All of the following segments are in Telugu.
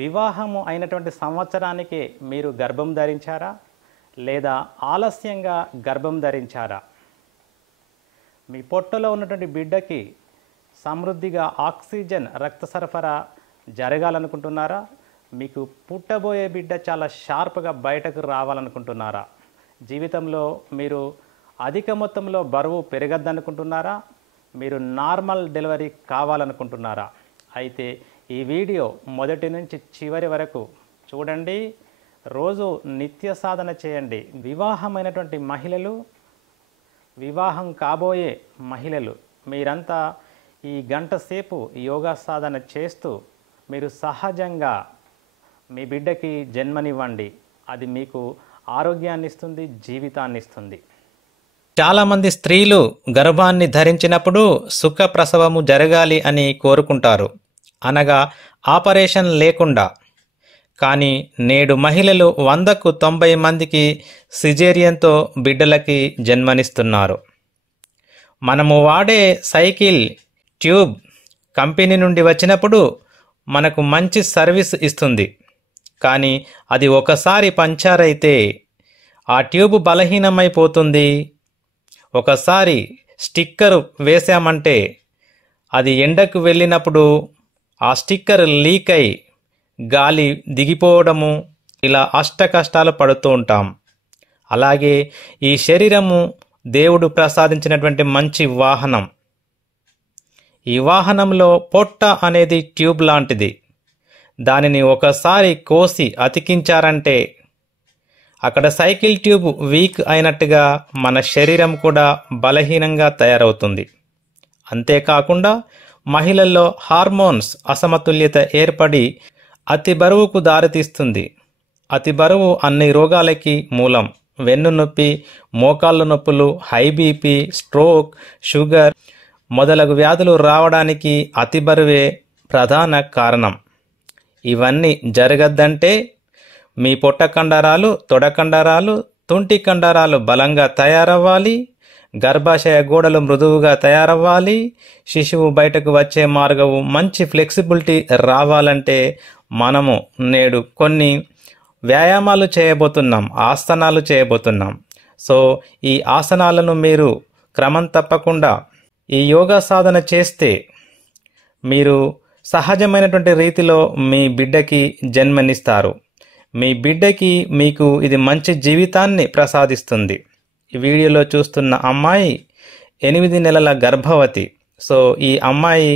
వివాహము అయినటువంటి సంవత్సరానికి మీరు గర్భం ధరించారా లేదా ఆలస్యంగా గర్భం ధరించారా? మీ పొట్టలో ఉన్నటువంటి బిడ్డకి సమృద్ధిగా ఆక్సిజన్ రక్త సరఫరా జరగాలనుకుంటున్నారా? మీకు పుట్టబోయే బిడ్డ చాలా షార్ప్గా బయటకు రావాలనుకుంటున్నారా? జీవితంలో మీరు అధిక మొత్తంలో బరువు పెరగద్దనుకుంటున్నారా? మీరు నార్మల్ డెలివరీ కావాలనుకుంటున్నారా? అయితే ఈ వీడియో మొదటి నుంచి చివరి వరకు చూడండి. రోజు నిత్య సాధన చేయండి. వివాహమైనటువంటి మహిళలు, వివాహం కాబోయే మహిళలు మీరంతా ఈ గంట సేపు యోగా సాధన చేస్తూ మీరు సహజంగా మీ బిడ్డకి జన్మనివ్వండి. అది మీకు ఆరోగ్యాన్ని ఇస్తుంది, జీవితాన్ని ఇస్తుంది. చాలామంది స్త్రీలు గర్భాన్ని ధరించినప్పుడు సుఖప్రసవము జరగాలి అని కోరుకుంటారు, అనగా ఆపరేషన్ లేకుండా. కానీ నేడు మహిళలు 100కు 90 మందికి సిజేరియన్తో బిడ్డలకి జన్మనిస్తున్నారు. మనము వాడే సైకిల్ ట్యూబ్ కంపెనీ నుండి వచ్చినప్పుడు మనకు మంచి సర్వీస్ ఇస్తుంది. కానీ అది ఒకసారి పంచర్ అయితే ఆ ట్యూబ్ బలహీనమైపోతుంది. ఒకసారి స్టిక్కర్ వేసామంటే అది ఎండకు వెళ్ళినప్పుడు ఆ స్టిక్కర్ లీక్ అయి గాలి దిగిపోవడము, ఇలా అష్ట కష్టాలు పడుతూ ఉంటాం. అలాగే ఈ శరీరము దేవుడు ప్రసాదించినటువంటి మంచి వాహనం. ఈ వాహనంలో పొట్ట అనేది ట్యూబ్ లాంటిది. దానిని ఒకసారి కోసి అతికించారంటే అక్కడ సైకిల్ ట్యూబ్ వీక్ అయినట్టుగా మన శరీరం కూడా బలహీనంగా తయారవుతుంది. అంతేకాకుండా మహిళల్లో హార్మోన్స్ అసమతుల్యత ఏర్పడి అతి బరువుకు దారితీస్తుంది. అతి బరువు అన్ని రోగాలకి మూలం. వెన్ను నొప్పి, మోకాళ్ళ నొప్పులు, హై బీపీ, స్ట్రోక్, షుగర్ మొదలగు వ్యాధులు రావడానికి అతి బరువే ప్రధాన కారణం. ఇవన్నీ జరగద్దంటే మీ పొట్ట కండరాలు, తొడ కండరాలు, తుంటి కండరాలు బలంగా తయారవ్వాలి. గర్భాశయ గోడలు మృదువుగా తయారవ్వాలి. శిశువు బయటకు వచ్చే మార్గము మంచి ఫ్లెక్సిబిలిటీ రావాలంటే మనము నేడు కొన్ని వ్యాయామాలు చేయబోతున్నాం, ఆసనాలు చేయబోతున్నాం. సో ఈ ఆసనాలను మీరు క్రమం తప్పకుండా ఈ యోగా సాధన చేస్తే మీరు సహజమైనటువంటి రీతిలో మీ బిడ్డకి జన్మనిస్తారు. మీ బిడ్డకి మీకు ఇది మంచి జీవితాన్ని ప్రసాదిస్తుంది. ఈ వీడియోలో చూస్తున్న అమ్మాయి 8 నెలల గర్భవతి. సో ఈ అమ్మాయి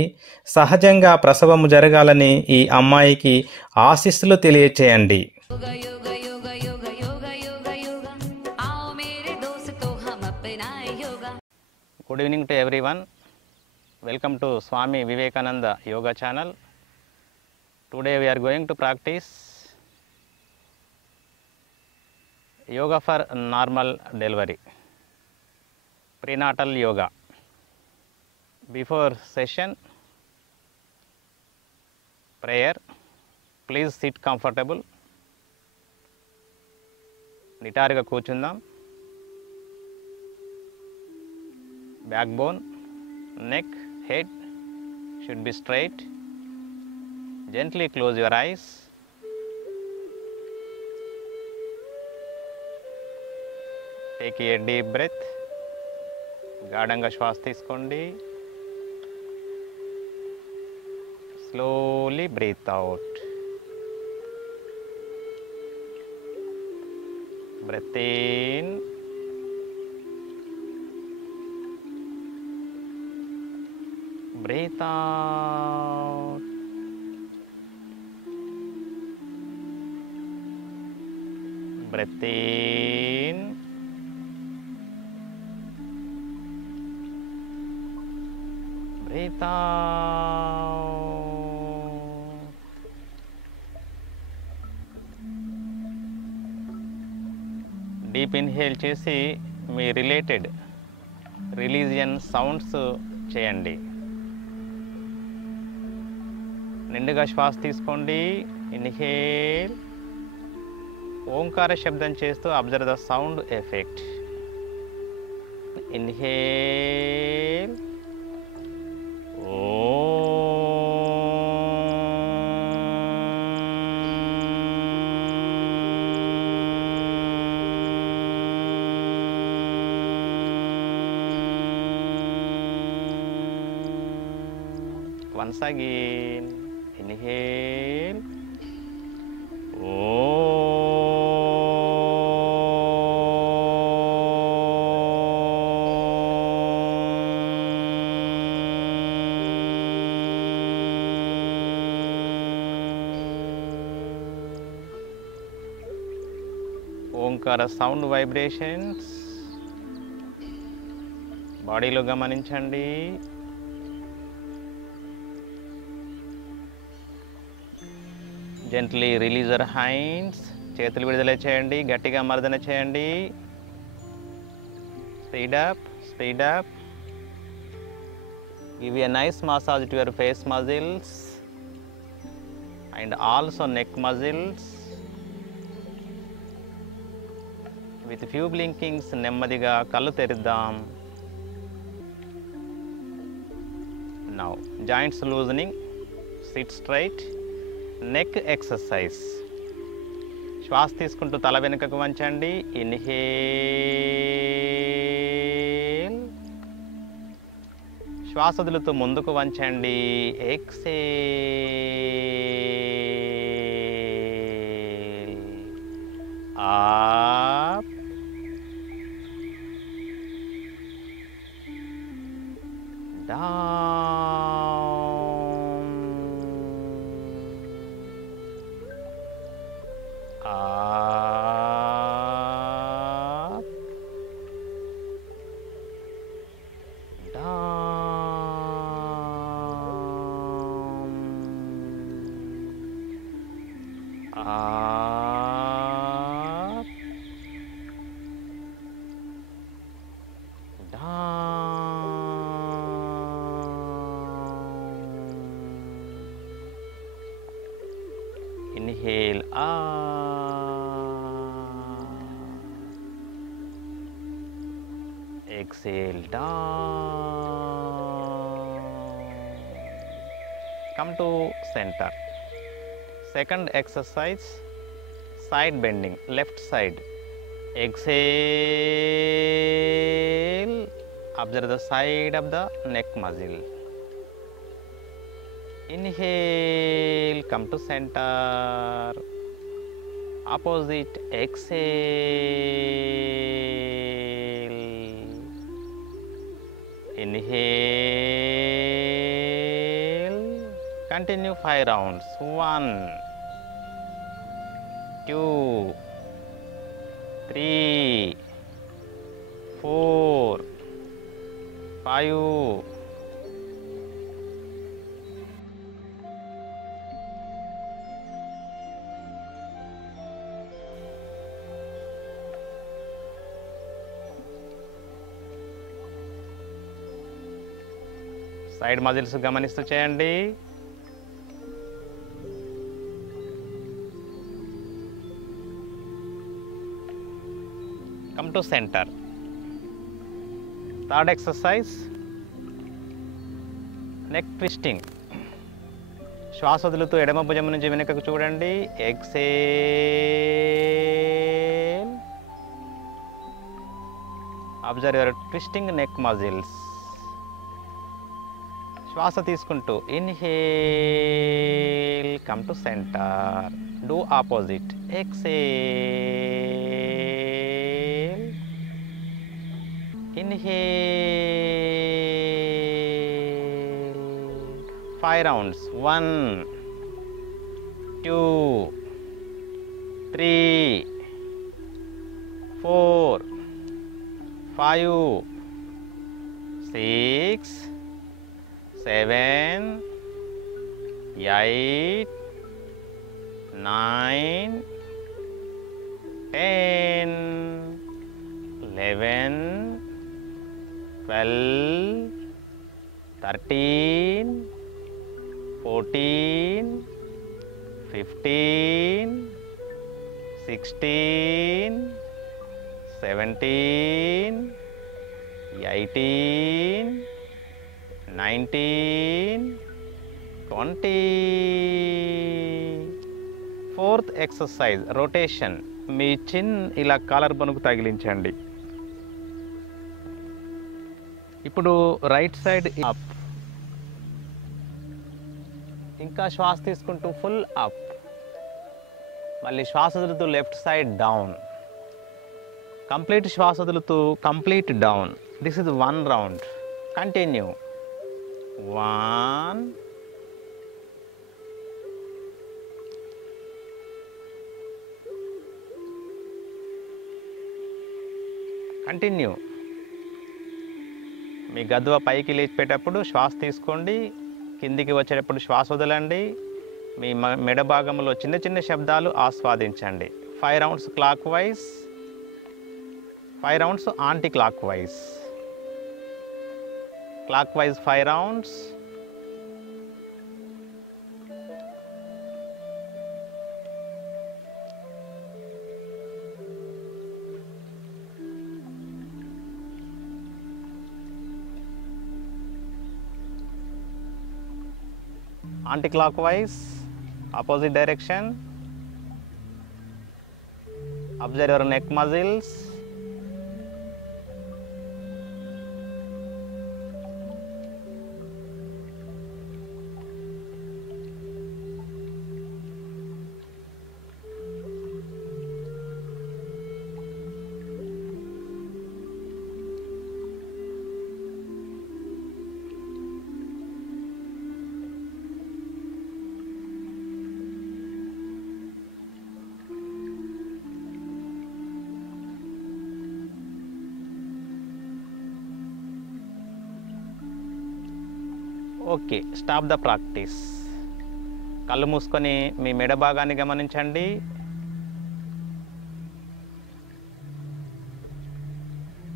సహజంగా ప్రసవము జరగాలని ఈ అమ్మాయికి ఆశీస్సులు తెలియచేయండి. Good evening to everyone. Welcome to Swami Vivekananda yoga channel. Today we are going to practice yoga for normal delivery, prenatal yoga. Before session prayer, please sit comfortable. నిటారుగా కూర్చుందాం. Back bone, neck, head should be straight. Gently close your eyes. Take a deep breath. గాఢంగా శ్వాస తీసుకోండి. Slowly breathe out. Breath in. Breathe out. Breath in. Breathe out. Deep inhale చేసి మీ రిలేటెడ్ రిలీజియన్ సౌండ్స్ చేయండి. నిండుగా శ్వాస తీసుకోండి. ఇన్హేల్. ఓంకార శబ్దం చేస్తూ observe the sound effect. Inhale. Om. once again. Inhale. ఓంకార సౌండ్ వైబ్రేషన్స్ బాడీలో గమనించండి. Gently release your hands. చేతులు విడుదల చేయండి, గట్టిగా మర్దన చేయండి. Speed up, speed up. Give a nice massage to your face muscles and also neck muscles. With few blinkings నెమ్మదిగా కళ్ళు తెరిద్దాం. Now joints loosening, sit straight, neck exercise. శ్వాస తీసుకుంటూ తల వెనుకకు వంచండి. ఇన్హేల్. శ్వాస వదులుతూ ముందుకు వంచండి. Exhale. Up, down, up, down, up, down. Inhale up, exhale down. Come to center. Second exercise, side bending, left side. Exhale, observe the side of the neck muscle. Inhale, come to center. Opposite, exhale. Inhale. Continue 5 rounds. 1, 2, 3, 4, 5. Side muscles గమనిస్తూ చేయండి. Come to centre. Third exercise, neck twisting. శ్వాస వదులుతూ ఎడమ భుజం నుంచి వెనుకకు చూడండి. Exhale. Observe your twisting neck muscles. శ్వాస తీసుకుంటూ inhale, come to centre. Do opposite. Exhale. Inhale. 5 rounds. 1, 2, 3, 4, 5, 6, 7, 8, 9, 10, 11, 12, 13, 14, 15, 16, 17, 18, 19, 20. Fourth exercise, rotation. మీ చిన్ ఇలా కాలర్ బొనుకు తగిలించండి. ఇప్పుడు రైట్ సైడ్ అప్, ఇంకా శ్వాస తీసుకుంటూ ఫుల్ అప్. మళ్ళీ శ్వాస వదులుతూ లెఫ్ట్ సైడ్ డౌన్. కంప్లీట్ శ్వాస వదులుతూ complete down. This is 1 round. Continue. 1 continue. మీ గద్వ పైకి లేచిపోయేటప్పుడు శ్వాస తీసుకోండి, కిందికి వచ్చేటప్పుడు శ్వాస వదలండి. మీ మెడ భాగంలో చిన్న చిన్న శబ్దాలు ఆస్వాదించండి. 5 rounds clock wise, 5 rounds anti clock wise. Clock wise 5 rounds. Anti-clockwise, opposite direction. Observe your neck muscles. Okay, stop the practice. కళ్ళు మూసుకొని మీ మెడ భాగాన్ని గమనించండి.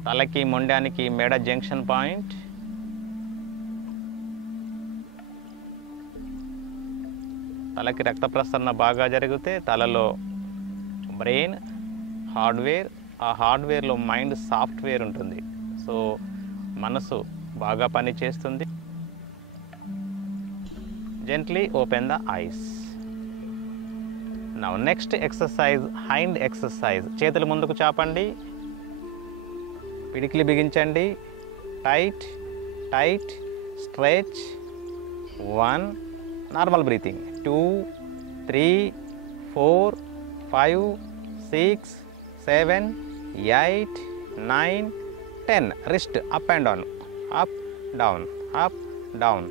తలకి మొండానికి మెడ జంక్షన్ పాయింట్. తలకి రక్త ప్రసరణ బాగా జరిగితే తలలో బ్రెయిన్ హార్డ్వేర్, ఆ హార్డ్వేర్లో మైండ్ సాఫ్ట్వేర్ ఉంటుంది. సో మనసు బాగా పనిచేస్తుంది. Gently open the eyes. Now next exercise, hind exercise. చేతులు ముందుకు చాపండి, పిడికిలి బిగించండి. Tight tight stretch. 1 normal breathing. 2 3 4 5 6 7 8 9 10. wrist up and down, up down, up down,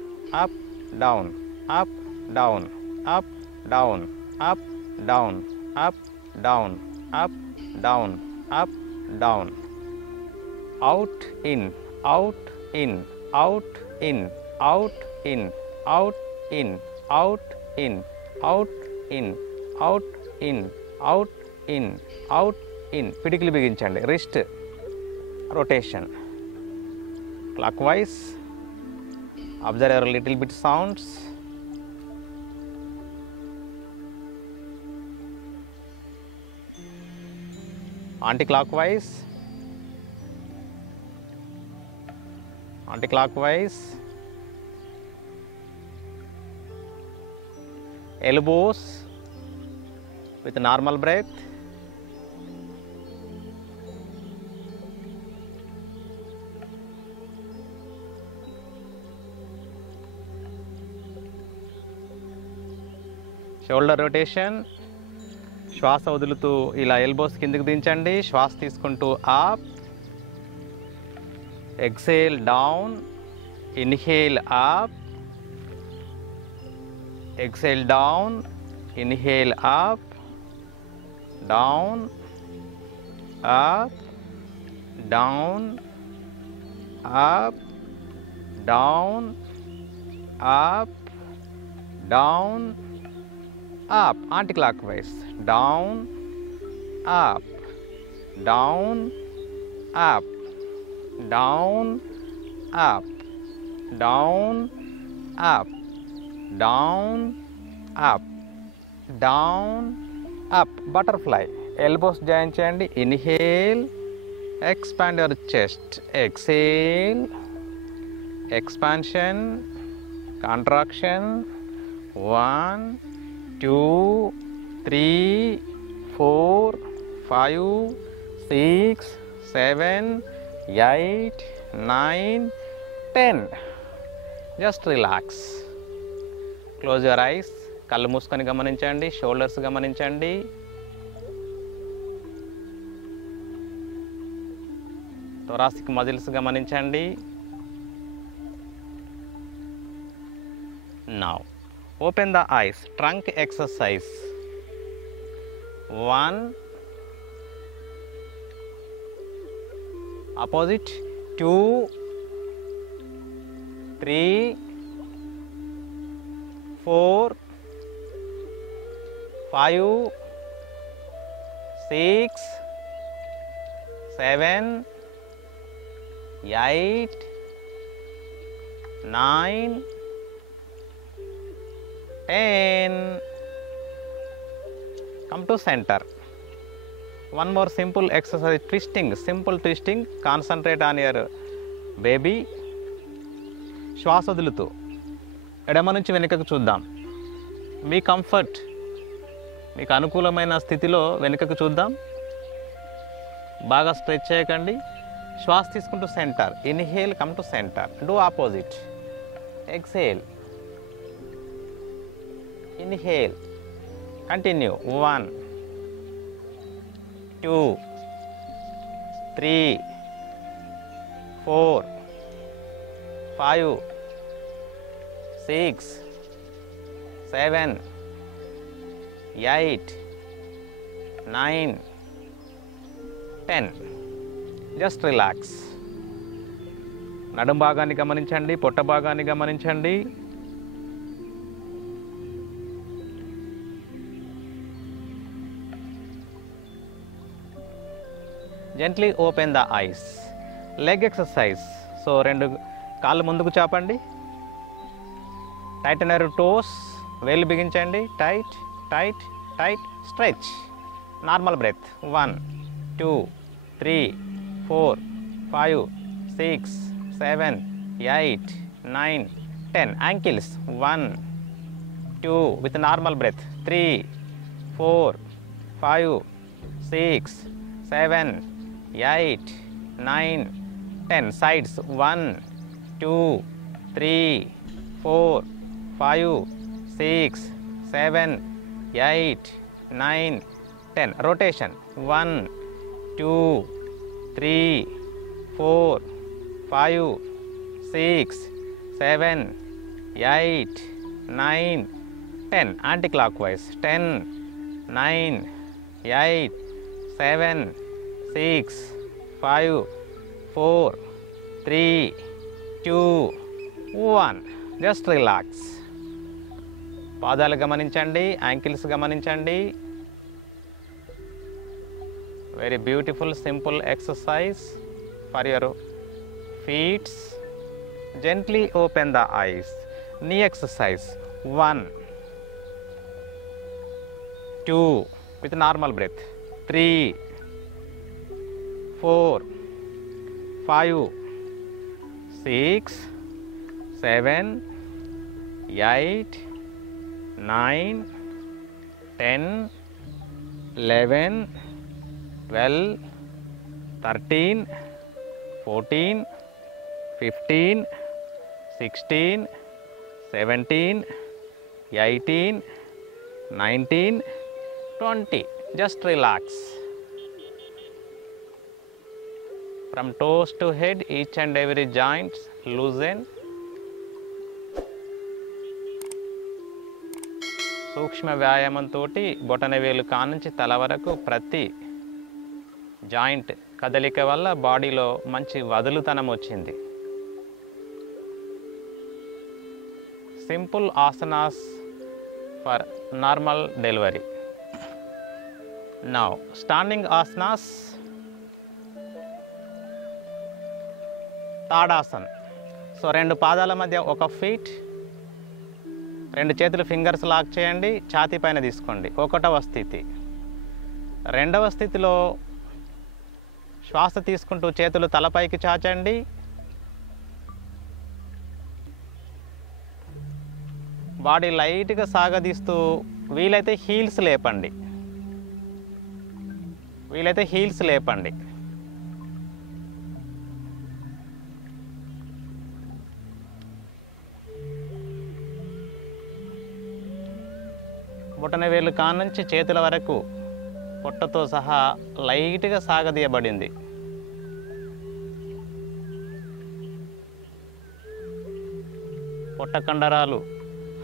up down, up down, up down, up down, up down, up down, up down. Out in, out in, out in, out in, out in, out in, out in, out in, out in, out in. పిడికిలి బిగించండి. wrist rotation clockwise. Observe your little bit sounds. Anti-clockwise, anti-clockwise. Elbows with normal breath. Shoulder rotation. శ్వాస వదులుతూ ఇలా ఎల్బోస్ కిందకి దించండి. శ్వాస తీసుకుంటూ up. Exhale down. Inhale up. Exhale down. Inhale up. Down up down up down up down up. Anti-clockwise. Down up down up down up down up down up down up. Butterfly. Elbows join చేయండి. Inhale, expand your chest. Exhale, expansion, contraction. 1 2 3 4 5 6 7 8 9 10. Just relax. Close your eyes. కళ్ళు మూసుకొని గమనించండి. షోల్డర్స్ గమనించండి. థొరాసిక్ మజిల్స్ గమనించండి. Now open the ice. Trunk exercise. 1 opposite, 2 3 4 5 6 7 8 9 10. Come to center. One more simple exercise, twisting, simple twisting. Concentrate on your baby. శ్వాస వదులుతూ ఎడమ నుంచి వెనుకకు చూద్దాం. మీ కంఫర్ట్, మీకు అనుకూలమైన స్థితిలో వెనుకకు చూద్దాం. బాగా స్ట్రెచ్ చేయకండి. శ్వాస తీసుకుంటూ centre. Inhale, come to centre. Do opposite. Exhale, inhale, continue. 1 2 3 4 5 6 7 8 9 10. Just relax. నడుం భాగాన్ని గమనించండి. పొట్ట భాగాన్ని గమనించండి. Gently open the eyes. Leg exercise. So 2 కాళ్ళు ముందుకు చాపండి. Tighten your toes. వేళ్ళు బిగించండి. Tight tight tight. Stretch. Normal breath. 1 2 3 4 5 6 7 8 9 10. Ankles. 1 2 with normal breath. 3 4 5 6 7 8 9 10. Sides. 1 2 3 4 5 6 7 8 9 10. Rotation. 1 2 3 4 5 6 7 8 9 10. Anti-clockwise. 10 9 8 7 6 5 4 3 2 1. Just relax. పాదాలు గమనించండి. యాంకిల్స్ గమనించండి. Very beautiful simple exercise for your feets. Gently open the ice. నీ exercise. 1 2 with normal breath. 3 4 5 6 7 8 9 10 11 12 13 14 15 16 17 18 19 20. Just relax. From toes to head, each and every joints loosen. సూక్ష్మ వ్యాయామంతో బొటనవేలు కానుంచి తల వరకు ప్రతి జాయింట్ కదలిక వల్ల బాడీలో మంచి వదులుతనం వచ్చింది. Simple asanas for normal delivery. Now standing asanas. Tadasana. So 2 పాదాల మధ్య ఒక ఫీట్, 2 చేతులు ఫింగర్స్ లాక్ చేయండి. ఛాతీ పైన తీసుకోండి. 1వ స్థితి. 2వ స్థితిలో శ్వాస తీసుకుంటూ చేతులు తలపైకి చాచండి. బాడీ లైట్గా సాగదీస్తూ వీలైతే హీల్స్ లేపండి. బొటనవేలు కానుంచి చేతుల వరకు పొట్టతో సహా లైట్గా సాగదీయబడింది. పొట్ట కండరాలు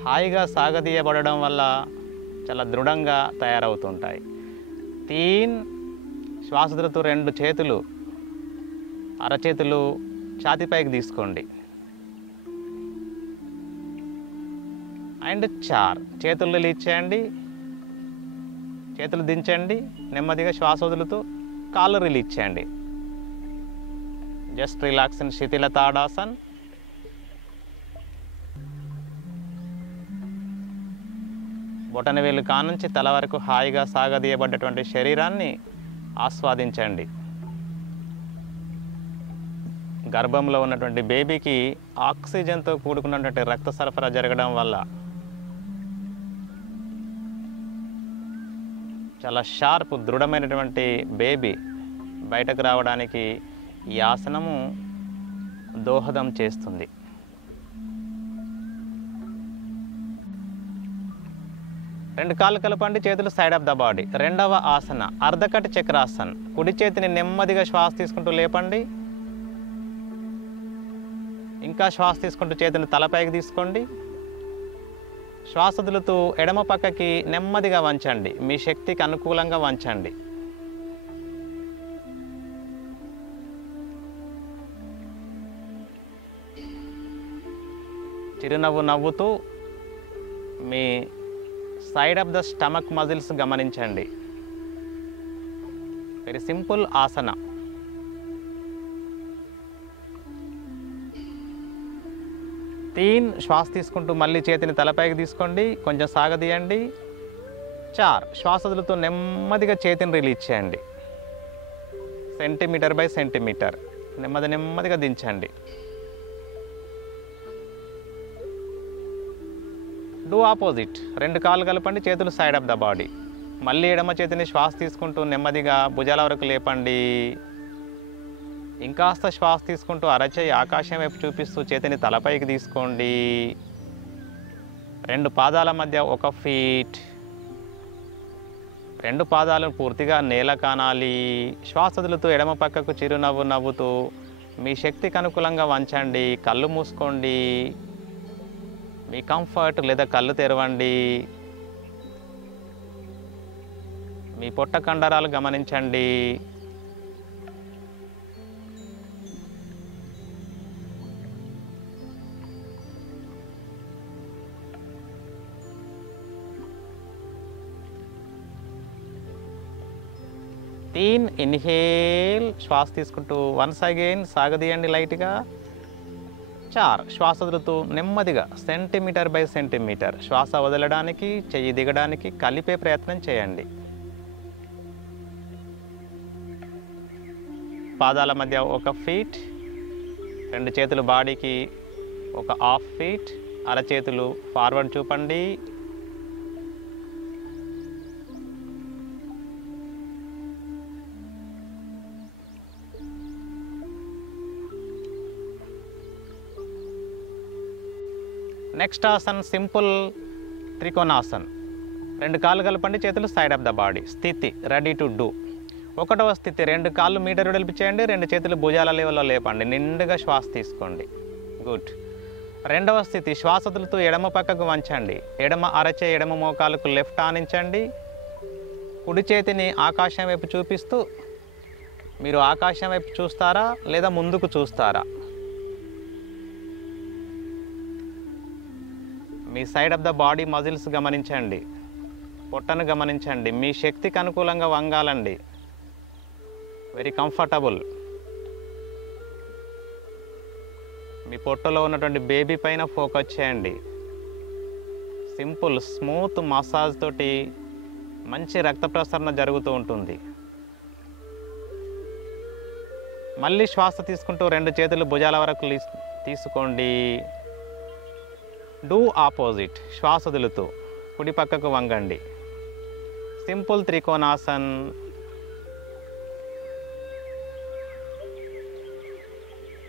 హాయిగా సాగదీయబడడం వల్ల చాలా దృఢంగా తయారవుతుంటాయి. 3 శ్వాస వదులుతూ 2 చేతులు అరచేతులు ఛాతీపైకి తీసుకోండి. అండ్ 4 చేతులు రిలీజ్ చేయండి. చేతులు దించండి. నెమ్మదిగా శ్వాస వదులుతూ కాళ్ళు రిలీజ్ చేయండి. Just relax in Shithila Tadasan. బొటనవేలు కానుంచి తల వరకు హాయిగా సాగదీయబడ్డటువంటి శరీరాన్ని ఆస్వాదించండి. గర్భంలో ఉన్నటువంటి బేబీకి ఆక్సిజన్తో కూడుకున్నటువంటి రక్త సరఫరా జరగడం వల్ల చాలా షార్ప్ దృఢమైనటువంటి బేబీ బయటకు రావడానికి ఈ ఆసనము దోహదం చేస్తుంది. రెండు కాళ్ళు కలపండి. చేతులు సైడ్ ఆఫ్ ద బాడీ. రెండవ ఆసన అర్ధకటి చక్రాసన్. కుడి చేతిని నెమ్మదిగా శ్వాస తీసుకుంటూ లేపండి. ఇంకా శ్వాస తీసుకుంటూ చేతిని తలపైకి తీసుకోండి. శ్వాస వదులుతూ ఎడమ పక్కకి నెమ్మదిగా వంచండి. మీ శక్తికి అనుకూలంగా వంచండి. చిరునవ్వు నవ్వుతూ మీ side of the stomach muscles గమనించండి. Very simple asana. శ్వాస తీసుకుంటూ మళ్ళీ చేతిని తలపైకి తీసుకోండి. కొంచెం సాగదీయండి. 4 శ్వాస వదులుతూ నెమ్మదిగా చేతిని రిలీజ్ చేయండి. సెంటీమీటర్ బై సెంటీమీటర్ నెమ్మదిగా దించండి. Do opposite. 2 కాళ్ళు కలపండి. చేతులు సైడ్ ఆఫ్ ద బాడీ. మళ్ళీ ఎడమ చేతిని శ్వాస తీసుకుంటూ నెమ్మదిగా భుజాల వరకు లేపండి. ఇంకాస్త శ్వాస తీసుకుంటూ అరచేయి ఆకాశం వైపు చూపిస్తూ చేతిని తలపైకి తీసుకోండి. 2 పాదాల మధ్య 1 ఫీట్. 2 పాదాలను పూర్తిగా నేల కానాలి. శ్వాస వదులుతూ ఎడమ పక్కకు చిరునవ్వు నవ్వుతూ మీ శక్తికి అనుకూలంగా వంచండి. కళ్ళు మూసుకోండి. మీ కంఫర్ట్ లేదా కళ్ళు తెరవండి. మీ పొట్ట కండరాలు గమనించండి. ఇన్హేల్. శ్వాస తీసుకుంటూ వన్స్ అగైన్ సాగదీయండి లైట్గా. 4 శ్వాస వదులుతూ నెమ్మదిగా సెంటీమీటర్ బై సెంటీమీటర్ శ్వాస వదలడానికి చెయ్యి దిగడానికి కలిపే ప్రయత్నం చేయండి. పాదాల మధ్య 1 ఫీట్. 2 చేతులు బాడీకి 1/2 ఫీట్. అరచేతులు ఫార్వర్డ్ చూపండి. Next ఆసన్ simple trikonasan. 2 కాళ్ళు కలపండి. చేతులు సైడ్ ఆఫ్ ద బాడీ. స్థితి రెడీ టు డూ. 1వ స్థితి 2 కాళ్ళు మీటర్ వెడల్పు చేయండి. 2 చేతులు భుజాల లెవెల్లో లేపండి. నిండుగా శ్వాస తీసుకోండి. గుడ్. 2వ స్థితి శ్వాస వదులుతూ ఎడమ పక్కకు వంచండి. ఎడమ అరచే ఎడమ మోకాలకు లెఫ్ట్ ఆనించండి. కుడి చేతిని ఆకాశం వైపు చూపిస్తూ మీరు ఆకాశం వైపు చూస్తారా లేదా ముందుకు చూస్తారా? మీ side of the body muscles గమనించండి. పొట్టను గమనించండి. మీ శక్తికి అనుకూలంగా వంగాలండి. Very comfortable. మీ పొట్టలో ఉన్నటువంటి బేబీ పైన ఫోకస్ చేయండి. సింపుల్ స్మూత్ మసాజ్ తోటి మంచి రక్త ప్రసరణ జరుగుతూ ఉంటుంది. మళ్ళీ శ్వాస తీసుకుంటూ 2 చేతులు భుజాల వరకు తీసుకోండి. Do opposite. శ్వాస వదులుతూ కుడి పక్కకు వంగండి. Simple Trikonasan.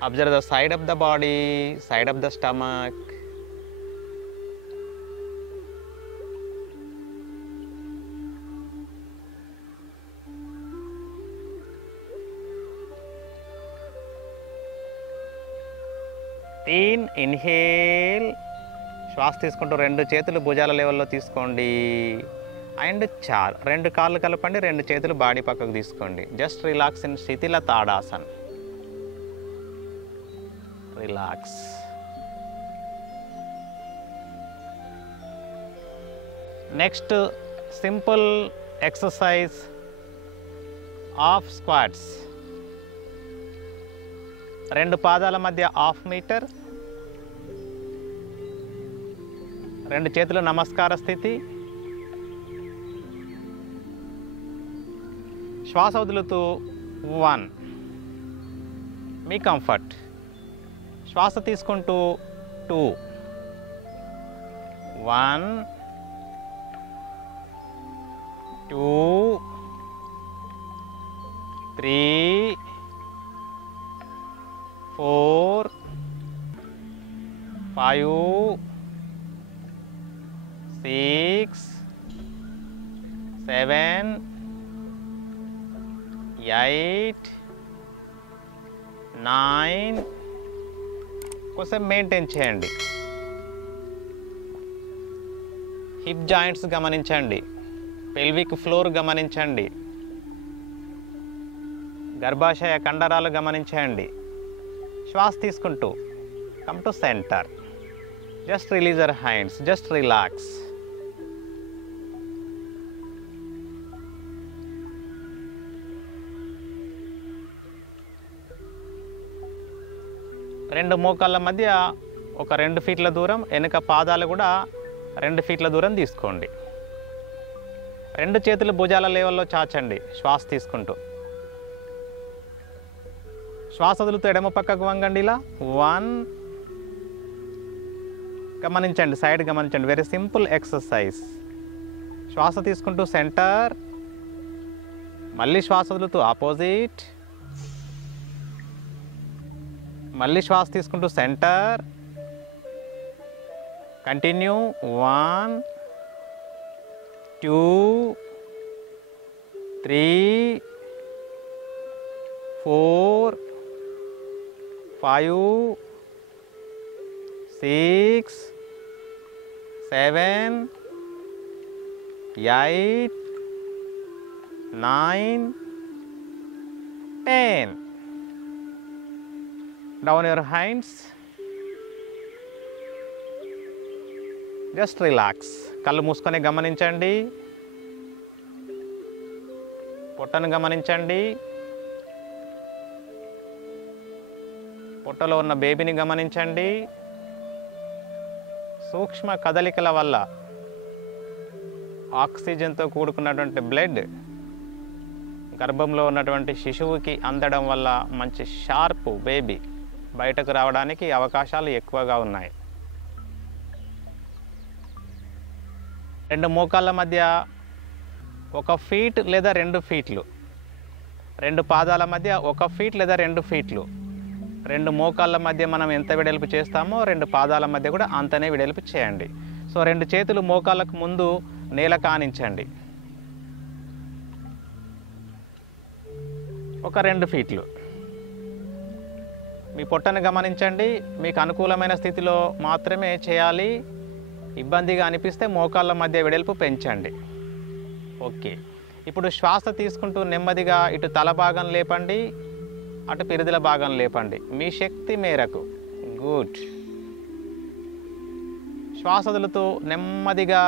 Observe the side of the body, side of the stomach. 3 inhale, శ్వాస తీసుకుంటూ 2 చేతులు భుజాల లెవెల్లో తీసుకోండి. అండ్ 4, 2 కాళ్ళు కలపండి, 2 చేతులు బాడీ పక్కకు తీసుకోండి. Just relax in Shithila Tadasan. Relax. Next simple exercise of squats. 2 పాదాల మధ్య హాఫ్ మీటర్, 2 చేతులు నమస్కార స్థితి. శ్వాస వదులుతూ 1, మీ కంఫర్ట్. శ్వాస తీసుకుంటూ 2, 1, 2, 3, 4, 5, 6, 7, 8, 9. కొంచెం మెయింటైన్ చేయండి. హిప్ జాయింట్స్ గమనించండి, పెల్విక్ ఫ్లోర్ గమనించండి, గర్భాశయ కండరాలు గమనించండి. శ్వాస తీసుకుంటూ come to centre. Just release your hands, just relax. రెండు మోకాళ్ళ మధ్య ఒక 2 ఫీట్ల దూరం, వెనుక పాదాలు కూడా 2 ఫీట్ల దూరం తీసుకోండి. 2 చేతులు భుజాల లెవెల్లో చాచండి శ్వాస తీసుకుంటూ. శ్వాస వదులుతూ ఎడమ పక్కకు వంగండి. ఇలా 1, గమనించండి, సైడ్ గమనించండి. Very simple exercise. శ్వాస తీసుకుంటూ సెంటర్, మళ్ళీ శ్వాస వదులుతూ ఆపోజిట్, మళ్ళీ శ్వాస తీసుకుంటూ centre. Continue. 1, 2, 3, 4, 5, 6, 7, 8, 9, 10. Down your hands. Just relax. కళ్ళు మూసుకొని గమనించండి, పొట్టను గమనించండి, పొట్టలో ఉన్న బేబీని గమనించండి. సూక్ష్మ కదలికల వల్ల ఆక్సిజన్తో కూడుకున్నటువంటి బ్లడ్ గర్భంలో ఉన్నటువంటి శిశువుకి అందడం వల్ల మంచి షార్ప్ బేబీ బయటకు రావడానికి అవకాశాలు ఎక్కువగా ఉన్నాయి. 2 మోకాళ్ళ మధ్య 1 ఫీట్ లేదా 2 ఫీట్లు, 2 పాదాల మధ్య 1 ఫీట్ లేదా 2 ఫీట్లు. 2 మోకాళ్ళ మధ్య మనం ఎంత వెడల్పు చేస్తామో 2 పాదాల మధ్య కూడా అంతనే వెడల్పు చేయండి. సో 2 చేతులు మోకాళ్ళకు ముందు నేల కానించండి. 2 ఫీట్లు. మీ పొట్టను గమనించండి. మీకు అనుకూలమైన స్థితిలో మాత్రమే చేయాలి. ఇబ్బందిగా అనిపిస్తే మోకాళ్ళ మధ్య వెడల్పు పెంచండి. ఓకే. ఇప్పుడు శ్వాస తీసుకుంటూ నెమ్మదిగా ఇటు తల భాగం లేపండి, అటు పిరుదుల భాగం లేపండి మీ శక్తి మేరకు. గుడ్. శ్వాస వదులుతూ నెమ్మదిగా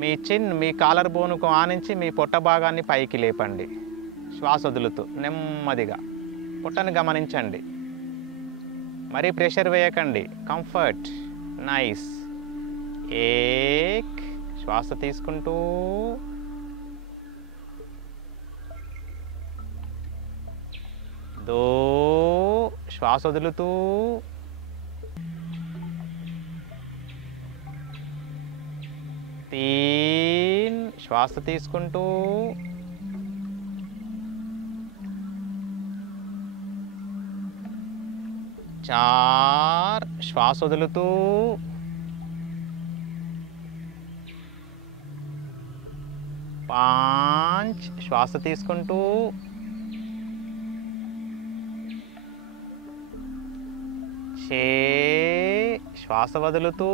మీ మీ కాలర్ బోనుకు ఆనించి మీ పొట్ట భాగాన్ని పైకి లేపండి. శ్వాస వదులుతూ నెమ్మదిగా పొట్టను గమనించండి. మరీ ప్రెషర్ వేయకండి. కంఫర్ట్. నైస్. ఏక్. శ్వాస తీసుకుంటూ 2. శ్వాస వదులుతూ 3. శ్వాస తీసుకుంటూ 4. శ్వాస వదులుతూ 5. శ్వాస తీసుకుంటూ 6. శ్వాస వదులుతూ,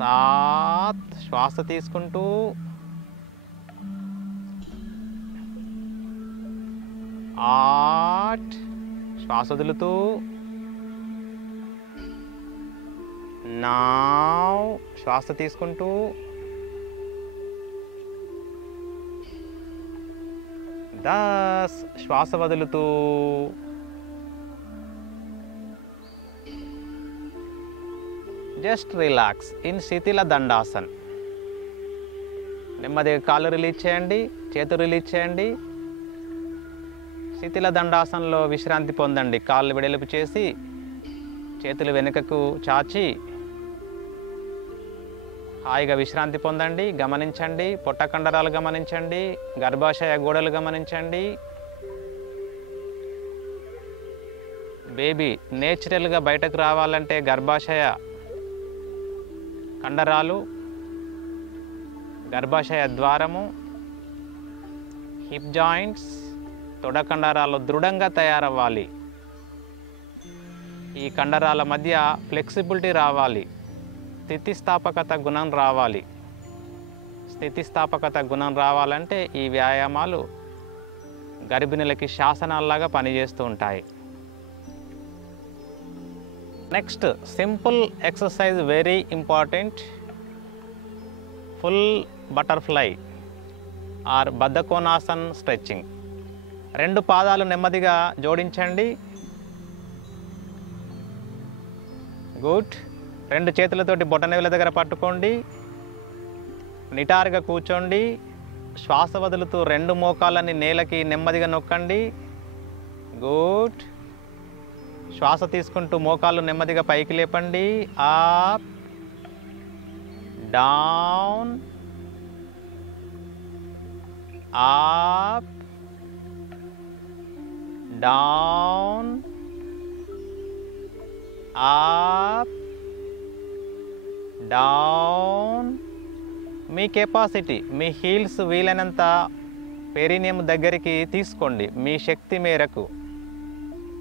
7 శ్వాస తీసుకుంటూ, 8 శ్వాస వదులుతూ, 9 శ్వాస తీసుకుంటూ, 10 శ్వాస వదులుతూ, జస్ట్ రిలాక్స్ ఇన్ శిథిల దండాసన్. నెమ్మదిగా కాళ్ళు రిలీజ్ చేయండి, చేతులు రిలీజ్ చేయండి. శిథిల దండాసనలో విశ్రాంతి పొందండి. కాళ్ళు వెడల్పు చేసి చేతులు వెనుకకు చాచి హాయిగా విశ్రాంతి పొందండి. గమనించండి, పొట్ట కండరాలు గమనించండి, గర్భాశయ గోడలు గమనించండి. బేబీ నేచురల్గా బయటకు రావాలంటే గర్భాశయ కండరాలు, గర్భాశయ ద్వారము, హిప్ జాయింట్స్, తొడ కండరాలు దృఢంగా తయారవ్వాలి. ఈ కండరాల మధ్య ఫ్లెక్సిబిలిటీ రావాలి, స్థితిస్థాపకత గుణం రావాలి. స్థితిస్థాపకత గుణం రావాలంటే ఈ వ్యాయామాలు గర్భిణులకి శాసనాల్లాగా పనిచేస్తూ ఉంటాయి. Next simple exercise, very important. Full butterfly or Baddhakonasan stretching. 2 పాదాలు నెమ్మదిగా జోడించండి. గుడ్. 2 చేతులతోటి బొటనవేళ్ళ దగ్గర పట్టుకోండి. నిటారుగా కూర్చోండి. శ్వాస వదులుతూ 2 మోకాళ్ళని నేలకి నెమ్మదిగా నొక్కండి. గుడ్. శ్వాస తీసుకుంటూ మోకాళ్ళు నెమ్మదిగా పైకి లేపండి. Up, down, up, down, up, down. మీ కెపాసిటీ, మీ హీల్స్ వీలైనంత పెరినియం దగ్గరికి తీసుకోండి. మీ శక్తి మేరకు,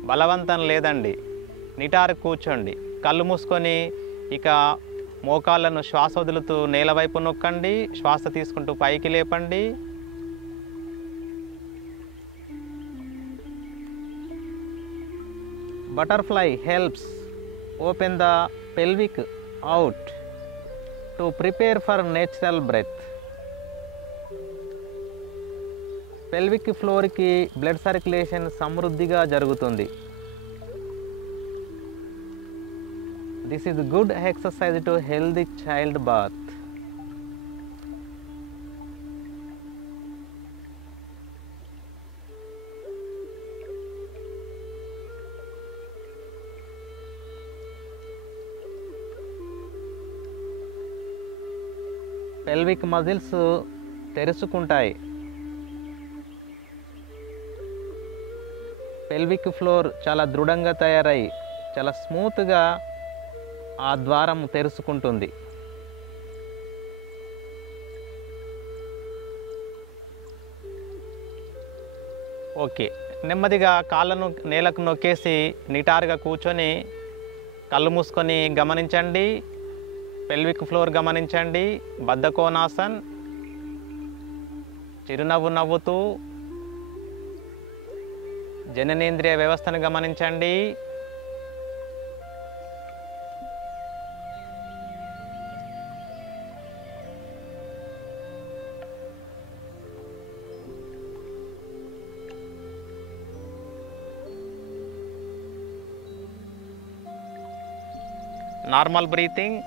బలవంతం లేదండి. నిటారు కూర్చోండి. కళ్ళు మూసుకొని ఇక మోకాళ్ళను శ్వాస వదులుతూ నేల వైపు నొక్కండి. శ్వాస తీసుకుంటూ పైకి లేపండి. Butterfly helps open the pelvic out to prepare for natural breath. Pelvic ఫ్లోర్కి బ్లడ్ సర్క్యులేషన్ సమృద్ధిగా జరుగుతుంది. This is good exercise to healthy childbirth. Pelvic muscles తెరుచుకుంటాయి. పెల్విక్ ఫ్లోర్ చాలా దృఢంగా తయారై చాలా స్మూత్గా ఆ ద్వారం తెరుచుకుంటుంది. ఓకే, నెమ్మదిగా కాళ్ళను నేలకు నొక్కేసి నిటారుగా కూర్చొని కళ్ళు మూసుకొని గమనించండి. పెల్విక్ ఫ్లోర్ గమనించండి. బద్ధకోనాసన్. చిరునవ్వు నవ్వుతూ జననేంద్రియ వ్యవస్థను గమనించండి. Normal breathing.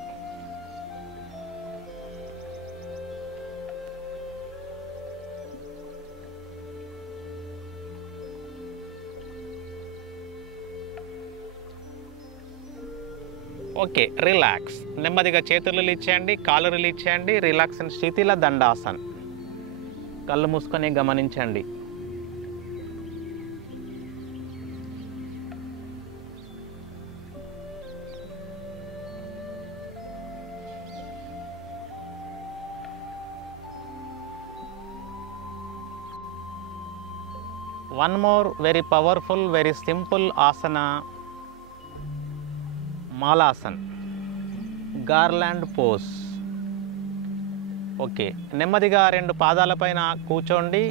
Okay, relax. నెమ్మదిగా చేతులు రిలీజ్ చేయండి, కాళ్ళు రిలీజ్ చేయండి. Relax and Shithila Dandasan. కళ్ళు మూసుకొని గమనించండి. One more very powerful, very simple asana, Malasan, garland pose. Okay, నెమ్మదిగా 2 పాదాలపైన కూర్చోండి.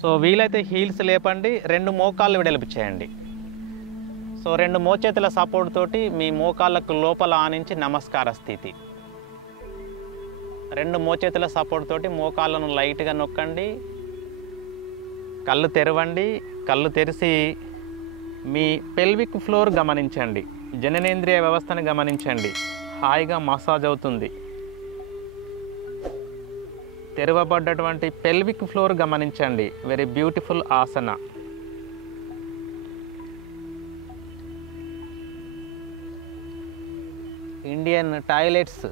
సో వీలైతే హీల్స్ లేపండి, 2 మోకాళ్ళు వెడల్పు చేయండి. సో 2 మోచేతుల సపోర్ట్ తోటి మీ మోకాళ్ళకు లోపల ఆనించి నమస్కార స్థితి. 2 మోచేతుల సపోర్ట్ తోటి మోకాళ్ళను లైట్గా నొక్కండి. కళ్ళు తెరవండి. కళ్ళు తెరిచి మీ పెల్విక్ ఫ్లోర్ గమనించండి, జననేంద్రియ వ్యవస్థను గమనించండి. హాయిగా మసాజ్ అవుతుంది. తెరవబడ్డటువంటి పెల్విక్ ఫ్లోర్ గమనించండి. వెరీ బ్యూటిఫుల్ ఆసన. ఇండియన్ టాయిలెట్స్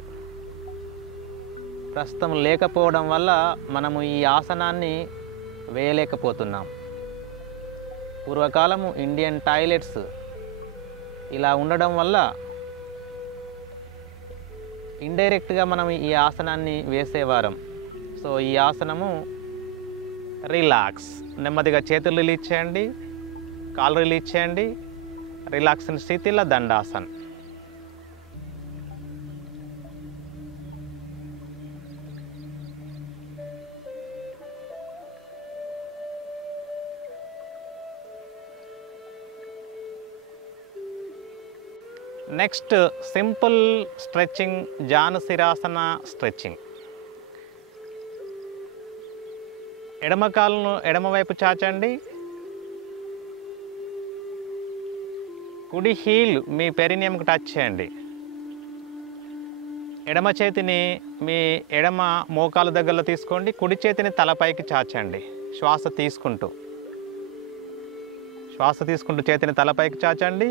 ప్రస్తుతం లేకపోవడం వల్ల మనము ఈ ఆసనాన్ని వేయలేకపోతున్నాం. పూర్వకాలము ఇండియన్ టాయిలెట్స్ ఇలా ఉండడం వల్ల ఇండైరెక్ట్గా మనం ఈ ఆసనాన్ని వేసేవారం. సో ఈ ఆసనము రిలాక్స్. నెమ్మదిగా చేతులు రిలీజ్ చేయండి, కాళ్ళు రిలీజ్ చేయండి. రిలాక్స్ స్థితిలో Dandasan. Next simple stretching, Janushirasana stretching. ఎడమ కాలును ఎడమవైపు చాచండి. కుడి హీల్ మీ పెరినియంకు టచ్ చేయండి. ఎడమ చేతిని మీ ఎడమ మోకాలు దగ్గరలో తీసుకోండి. కుడి చేతిని తలపైకి చాచండి. శ్వాస తీసుకుంటూ చేతిని తలపైకి చాచండి.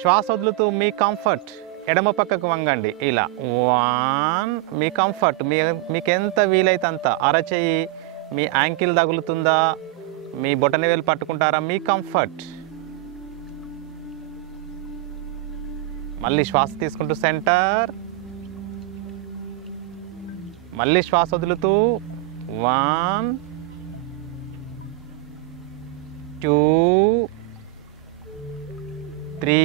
శ్వాస వదులుతూ మీ కంఫర్ట్ ఎడమ పక్కకు వంగండి. ఇలా 1, మీ కంఫర్ట్, మీకు ఎంత వీలైతే అంత. అరచేయి మీ యాంకిల్ తగులుతుందా, మీ బొటనవేలు పట్టుకుంటారా, మీ కంఫర్ట్. మళ్ళీ శ్వాస తీసుకుంటూ సెంటర్, మళ్ళీ శ్వాస వదులుతూ 1, 2, 3.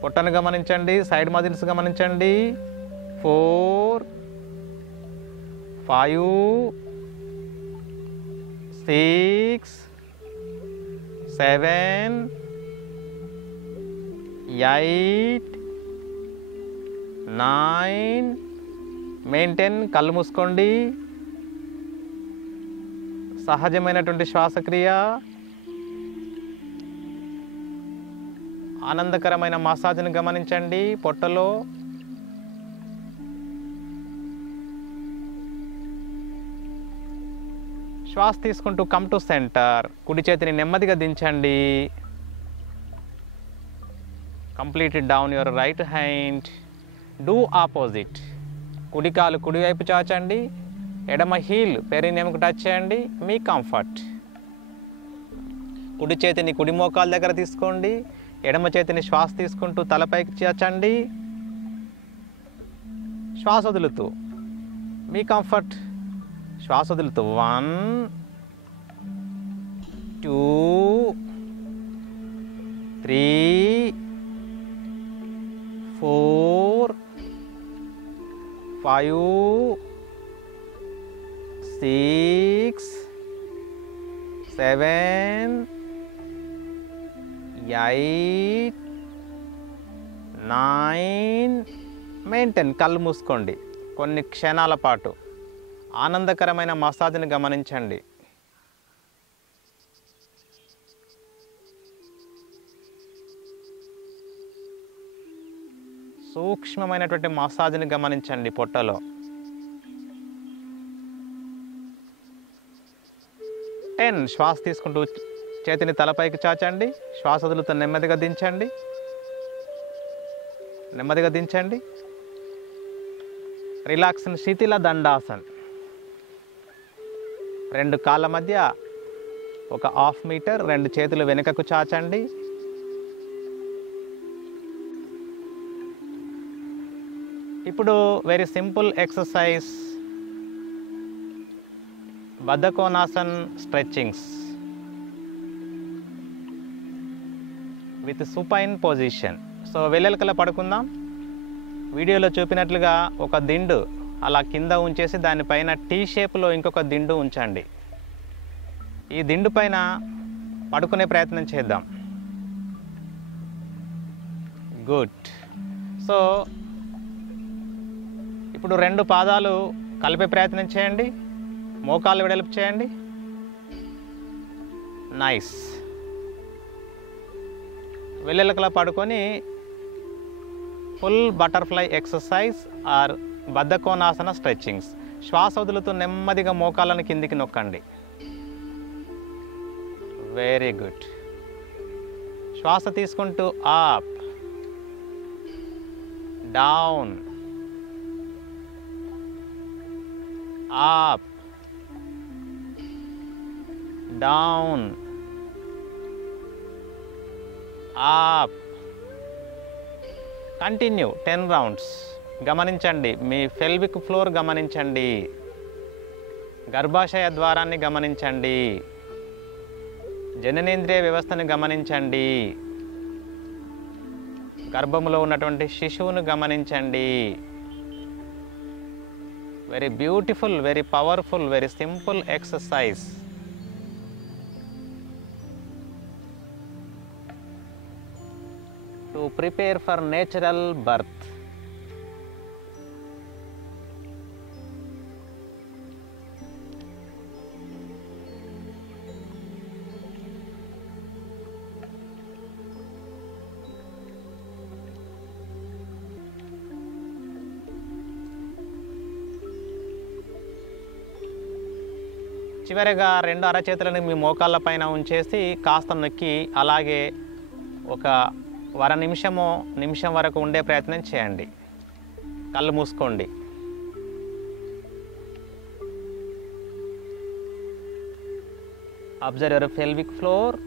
పొట్టను గమనించండి, సైడ్ మజిల్స్ గమనించండి. 4, 5, 6, 7, 8, 9. మెయింటైన్. కళ్ళు మూసుకోండి. సహజమైనటువంటి శ్వాసక్రియ. ఆనందకరమైన మసాజ్ని గమనించండి పొట్టలో. శ్వాస తీసుకుంటూ కమ్ టు సెంటర్. కుడి చేతిని నెమ్మదిగా దించండి. Complete down your right hand. Do opposite. కుడి కాలు కుడివైపు చాచండి. ఎడమ హీల్ పెరినియంకు టచ్ చేయండి. మీ కంఫర్ట్. కుడి చేతిని కుడి మోకాల దగ్గర తీసుకోండి. ఎడమ చేతిని శ్వాస తీసుకుంటూ తలపైకి చాచండి. శ్వాస వదులుతూ మీ కంఫర్ట్. శ్వాస వదులుతూ 1, 2, 3, 4, 5, 6, 7, 8, 9. మెయింటైన్. కళ్ళు మూసుకోండి. కొన్ని క్షణాల పాటు ఆనందకరమైన మసాజ్ని గమనించండి. సూక్ష్మమైనటువంటి మసాజ్ని గమనించండి పొట్టలో. 10. శ్వాస తీసుకుంటూ చేతిని తలపైకి చాచండి. శ్వాస వదులుతూ నెమ్మదిగా దించండి. నెమ్మదిగా దించండి. రిలాక్స్ శిథిల దండాసన్. 2 కాళ్ళ మధ్య 1/2 మీటర్ 2 చేతులు వెనుకకు చాచండి. ఇప్పుడు very simple exercise, Baddhakonasan stretchings with supine position. So వెల్లెలకల పడుకుందాం. వీడియోలో చూపినట్లుగా ఒక దిండు అలా కింద ఉంచేసి దానిపైన టీ షేప్లో ఇంకొక దిండు ఉంచండి. ఈ దిండు పైన పడుకునే ప్రయత్నం చేద్దాం. గుడ్. సో ఇప్పుడు 2 పాదాలు కలిపే ప్రయత్నం చేయండి. మోకాళ్ళు వెడల్పు చేయండి. నైస్. వెల్లెలకలా పడుకొని full butterfly exercise or Baddhakonasana stretchings. శ్వాస వదులుతూ నెమ్మదిగా మోకాళ్ళను కిందికి నొక్కండి. Very good. శ్వాస తీసుకుంటూ up, down, up, down, up. Continue 10 rounds. గమనించండి, మీ పెల్విక్ ఫ్లోర్ గమనించండి, గర్భాశయ ద్వారాన్ని గమనించండి, జననేంద్రియ వ్యవస్థను గమనించండి, గర్భములో ఉన్నటువంటి శిశువును గమనించండి. Very beautiful, very powerful, very simple exercise. To prepare for natural birth. చివరిగా 2 అరచేతులను మీ మోకాళ్ళ పైన ఉంచేసి కాస్త నొక్కి అలాగే ఒక నిమిషం వరకు ఉండే ప్రయత్నం చేయండి. కళ్ళు మూసుకోండి. Observe your pelvic floor.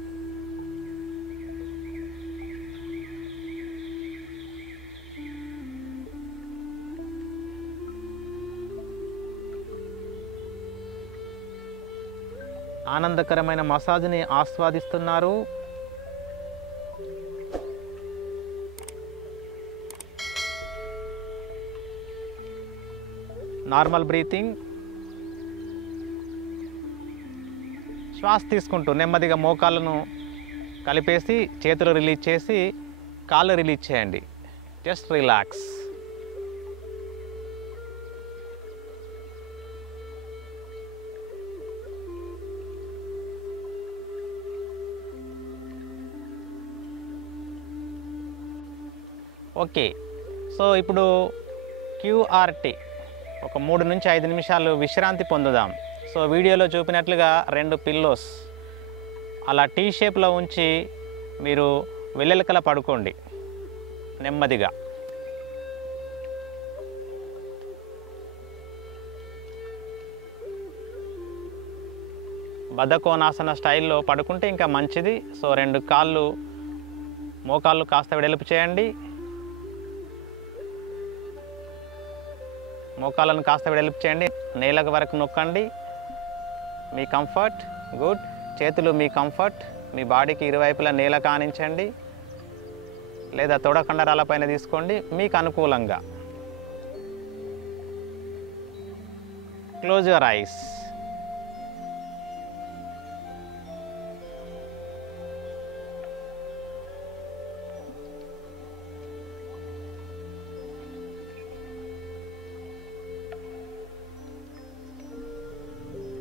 ఆనందకరమైన మసాజ్ని ఆస్వాదిస్తున్నారు. Normal breathing. శ్వాస తీసుకుంటూ నెమ్మదిగా మోకాళ్ళను కలిపేసి చేతులు రిలీజ్ చేసి కాళ్ళు రిలీజ్ చేయండి. Just relax. ఓకే. సో ఇప్పుడు క్యూఆర్టీ ఒక 3 నుంచి 5 నిమిషాలు విశ్రాంతి పొందుదాం. సో వీడియోలో చూపినట్లుగా 2 పిల్లోస్ అలా టీ షేప్లో ఉంచి మీరు వెల్లెలకల పడుకోండి నెమ్మదిగా. బద్ధకోనాసన స్టైల్లో పడుకుంటే ఇంకా మంచిది. సో 2 మోకాళ్ళు కాస్త వెడల్పు చేయండి. మోకాళ్ళను కాస్త వెడల్పు చేయండి. నేల వరకు నొక్కండి. మీ కంఫర్ట్. గుడ్. చేతులు మీ కంఫర్ట్. మీ బాడీకి ఇరువైపులా నేల కానించండి లేదా తొడ కండరాల పైన తీసుకోండి మీకు అనుకూలంగా. Close your eyes.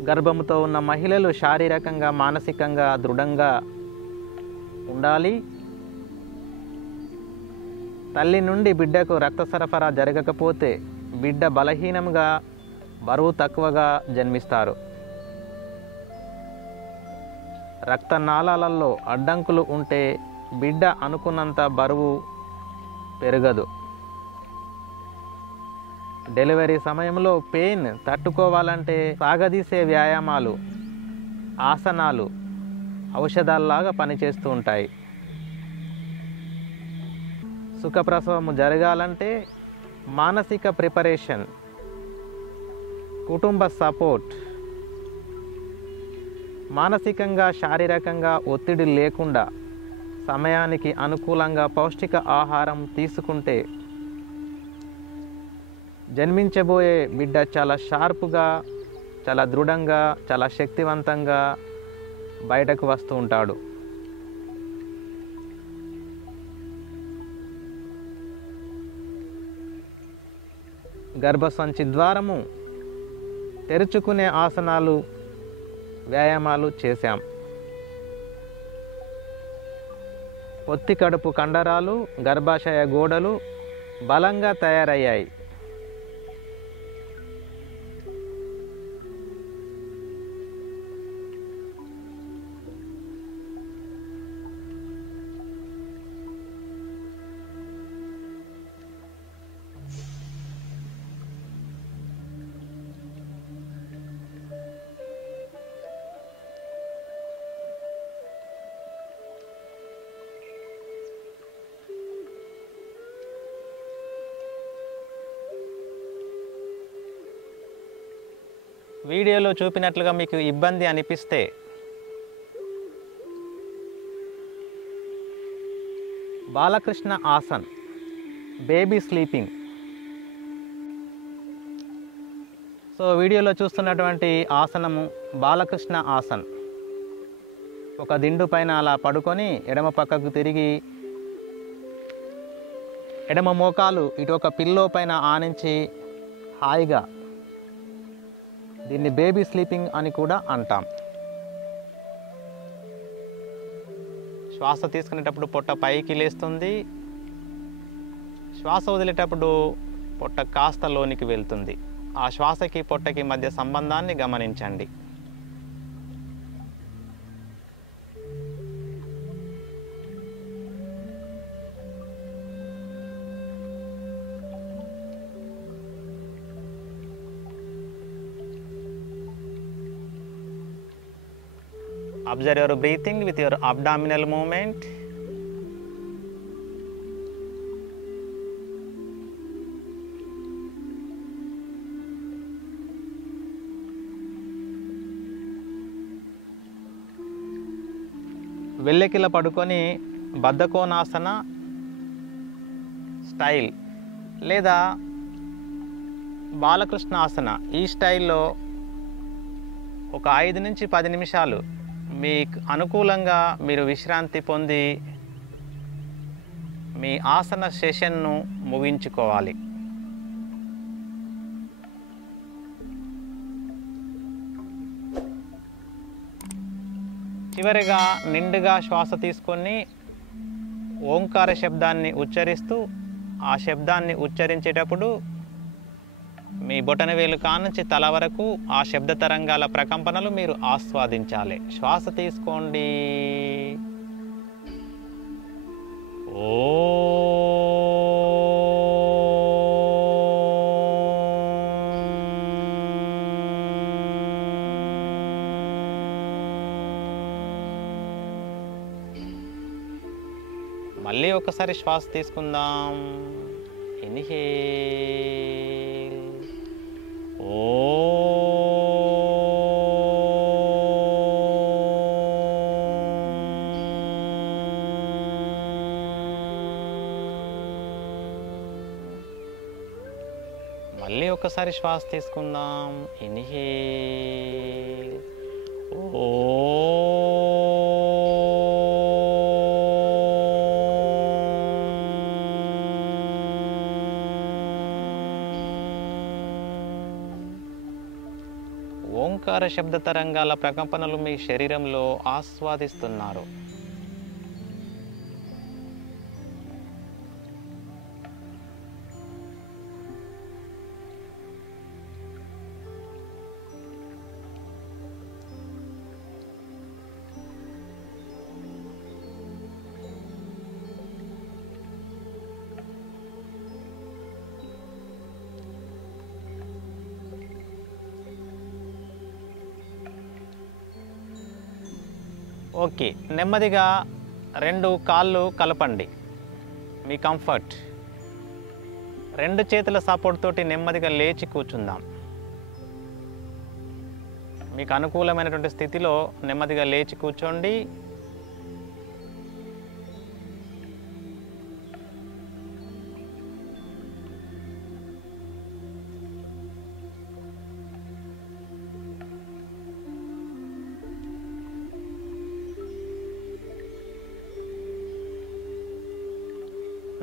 గర్భముతో ఉన్న మహిళలు శారీరకంగా మానసికంగా దృఢంగా ఉండాలి. తల్లి నుండి బిడ్డకు రక్త సరఫరా జరగకపోతే బిడ్డ బలహీనంగా బరువు తక్కువగా జన్మిస్తారు. రక్తనాళాలలో అడ్డంకులు ఉంటే బిడ్డ అనుకున్నంత బరువు పెరగదు. డెలివరీ సమయంలో పెయిన్ తట్టుకోవాలంటే సాగదీసే వ్యాయామాలు, ఆసనాలు ఔషధాల్లాగా పనిచేస్తూ ఉంటాయి. సుఖప్రసవము జరగాలంటే మానసిక ప్రిపరేషన్, కుటుంబ సపోర్ట్, మానసికంగా శారీరకంగా ఒత్తిడి లేకుండా సమయానికి అనుకూలంగా పౌష్టిక ఆహారం తీసుకుంటే జన్మించబోయే బిడ్డ చాలా షార్ప్గా, చాలా దృఢంగా, చాలా శక్తివంతంగా బయటకు వస్తూ ఉంటాడు. గర్భసంచి ద్వారము తెరుచుకునే ఆసనాలు, వ్యాయామాలు చేశాం. పొత్తి కడుపు కండరాలు, గర్భాశయ గోడలు బలంగా తయారయ్యాయి. వీడియోలో చూపినట్లుగా మీకు ఇబ్బంది అనిపిస్తే బాలకృష్ణ ఆసన్, బేబీ స్లీపింగ్. సో వీడియోలో చూస్తున్నటువంటి ఆసనము బాలకృష్ణ ఆసన్. ఒక దిండు పైన అలా పడుకొని ఎడమ పక్కకు తిరిగి ఎడమ మోకాలు ఇటు ఒక పిల్లో పైన ఆనించి హాయిగా, దీన్ని బేబీ స్లీపింగ్ అని కూడా అంటాం. శ్వాస తీసుకునేటప్పుడు పొట్ట పైకి లేస్తుంది, శ్వాస వదిలేటప్పుడు పొట్ట కాస్త లోనికి వెళ్తుంది. ఆ శ్వాసకి పొట్టకి మధ్య సంబంధాన్ని గమనించండి. Observe your breathing with your abdominal movement. వెల్లకిల పడుకొని బద్ధకోనాసన స్టైల్ లేదా బాలకృష్ణ ఆసన, ఈ స్టైల్లో ఒక 5 నుంచి 10 నిమిషాలు మీకు అనుకూలంగా మీరు విశ్రాంతి పొంది మీ ఆసన సెషన్ను ముగించుకోవాలి. చివరిగా నిండుగా శ్వాస తీసుకొని ఓంకార శబ్దాన్ని ఉచ్చరిస్తూ, ఆ శబ్దాన్ని ఉచ్చరించేటప్పుడు మీ బొటనవేలు కానుంచి తల వరకు ఆ శబ్ద తరంగాల ప్రకంపనలు మీరు ఆస్వాదించాలి. శ్వాస తీసుకోండి. ఓ మళ్ళీ ఒకసారి శ్వాస తీసుకుందాం. ఇన్హేల్. ఓ మళ్ళీ ఒకసారి శ్వాస తీసుకుందాం. ఇన్హేల్. ఓ ఓంకార శబ్ద తరంగాల ప్రకంపనలు మీ శరీరంలో ఆస్వాదిస్తున్నారు. ఓకే, నెమ్మదిగా 2 కాళ్ళు కలపండి. మీ కంఫర్ట్ రెండు చేతుల సపోర్ట్ తోటి నెమ్మదిగా లేచి కూర్చుందాం. మీకు అనుకూలమైనటువంటి స్థితిలో నెమ్మదిగా లేచి కూర్చోండి.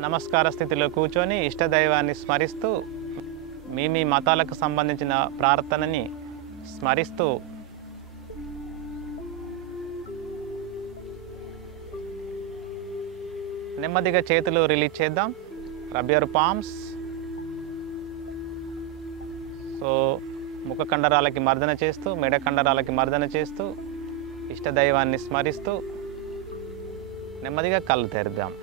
నమస్కార స్థితిలో కూర్చొని ఇష్టదైవాన్ని స్మరిస్తూ మీ మతాలకు సంబంధించిన ప్రార్థనని స్మరిస్తూ నెమ్మదిగా చేతులు రిలీజ్ చేద్దాం. Rub your palms. సో ముఖ కండరాలకి మర్దన చేస్తూ, మెడ కండరాలకి మర్దన చేస్తూ ఇష్టదైవాన్ని స్మరిస్తూ నెమ్మదిగా కళ్ళు తెరుద్దాం.